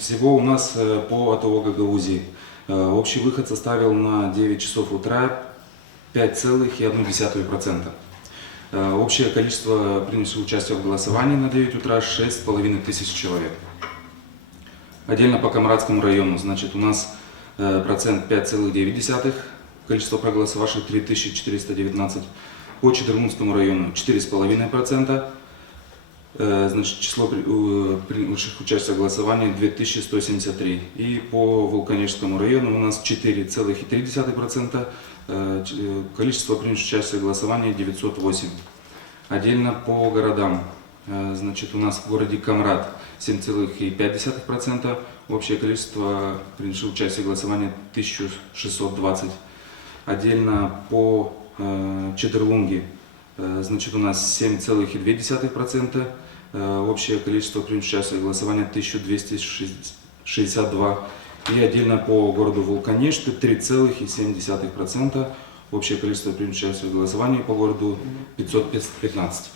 Всего у нас по АТО Гагаузии общий выход составил на 9 часов утра 5,1%. Общее количество принявших участие в голосовании на 9 утра 6500 человек. Отдельно по Камрадскому району, значит, у нас процент 5,9%, количество проголосовавших 3419. По Чедырмунскому району 4,5%. Значит, число принявших участие в голосовании 2173. И по Вулканежскому району у нас 4,3%, количество принявших участие в голосовании 908. Отдельно по городам, значит, у нас в городе Камрад 7,5%, общее количество принявших участие в голосовании 1620. Отдельно по Чедырлунге, значит, у нас 7,2%, общее количество принявших участие в голосовании 1262. И отдельно по городу Вулканеж 3,7%, общее количество принявших участие в голосовании по городу 515.